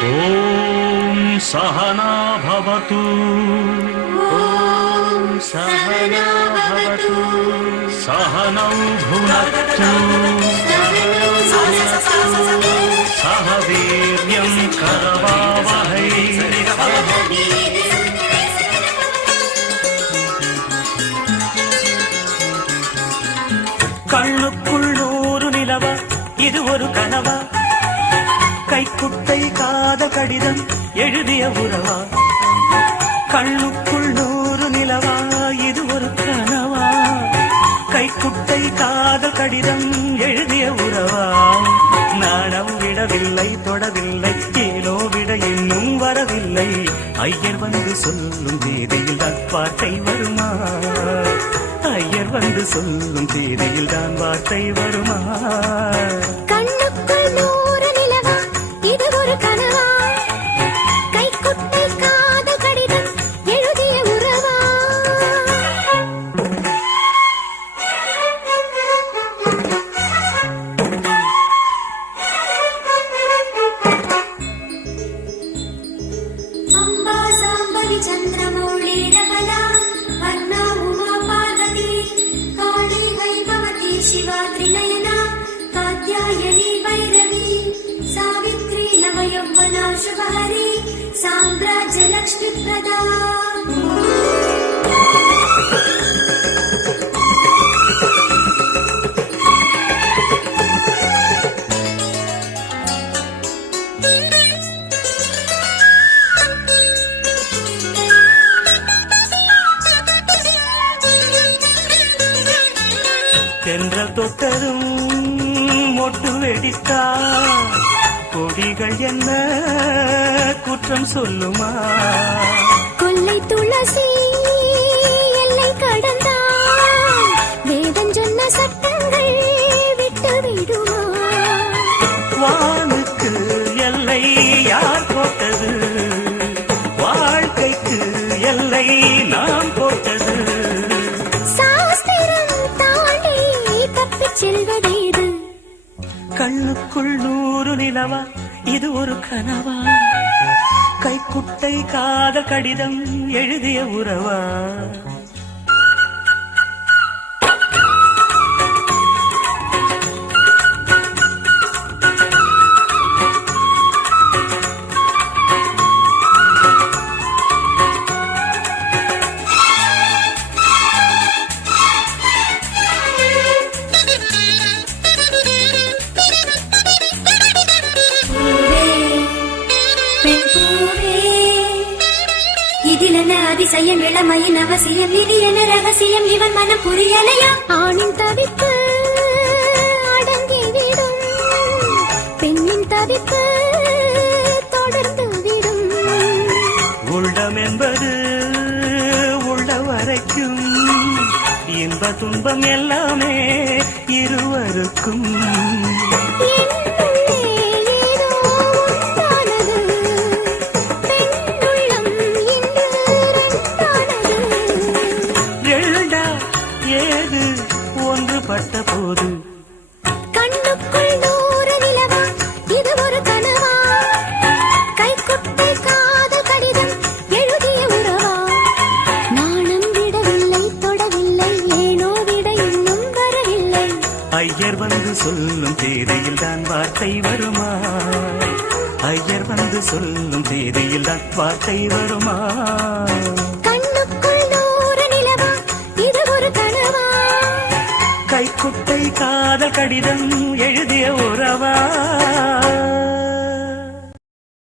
ॐ सहना भवतु सहना भवतु सहनौ भुनक्तु सह वीर्यं करवावहै கண்ணுக்குள் நூறு நிலவா இது ஒரு கனவா கைக்குட்டை காத கடிதம் எழுதிய உறவா கண்ணுக்குள் நூறு நிலவா இது ஒரு கனவா கைக்குட்டை காத கடிதம் எழுதிய உறவா நாணம் விடவில்லை தொடவில்லை ஏனோ விட இன்னும் வரவில்லை ஐயர் வந்து சொல்லும் தேதியில் வார்த்தை வருமா ஐயர் வந்து சொல்லும் தேதியில் தான் வார்த்தை வருமா கண்ணுக்குள் நூறு நிலவா இது ஒரு கனவா கைக்குட்டை காத கடிதம் எழுதிய உறவா அம்பா சாம்பவி சந்திரமௌளி ரமலா வர்ணா உமா பார்வதி காளி வைபவதி சிவா த்ரிநயனா कात्यायनी भैरवी सावित्री नवयौवना शुभहरी साम्राज्य लक्ष्मी प्रदा தென்றல் தொட்டதும் மொட்டு வெடித்தா கொடிகள் என்ன குற்றம் சொல்லுமா கொல்லை துளசி எல்லை கடந்தான் வேதம் சொன்ன சட்டங்கள் விட்டு விடுமா வானுக்கு எல்லை யார் போட்டது வாழ்க்கைக்கு எல்லை நாம் போட்டது சாஸ்திரம் தாண்டி தப்பிச் செல்வதேது கண்ணுக்குள் நூறு நிலவா இது ஒரு கனவா கைக்குட்டை காத கடிதம் எழுதிய உறவா இதிலென்ன அதிசயம் இளமையின் அவசியம் இது என்ன ரகசியம் இவன் மனம் புரியலையா ஆணின் தவிப்பு அடங்கிவிடும் பெண்ணின் தவிப்பு தொடர்ந்து விடும் உள்ளம் என்பது உள்ள வரைக்கும் இன்ப துன்பம் எல்லாமே இருவருக்கும் ஏது ஒன்றுபட்ட போது கண்ணுக்குள் நூறு நிலவா இது ஒரு கனவா கைக்குட்டை காதல் கடிதம் எழுதிய உறவா நாணம் விடவில்லை தொடவில்லை ஏனோ விட இன்னும் வரவில்லை ஐயர் வந்து சொல்லும் தேதியில் தான் வார்த்தை வருமா ஐயர் வந்து சொல்லும் தேதியில் தான் வார்த்தை வருமா கண்ணுக்குள் நூறு நிலவா இது ஒரு கனவா கைக்குட்டை காதல் கடிதம் எழுதிய உறவா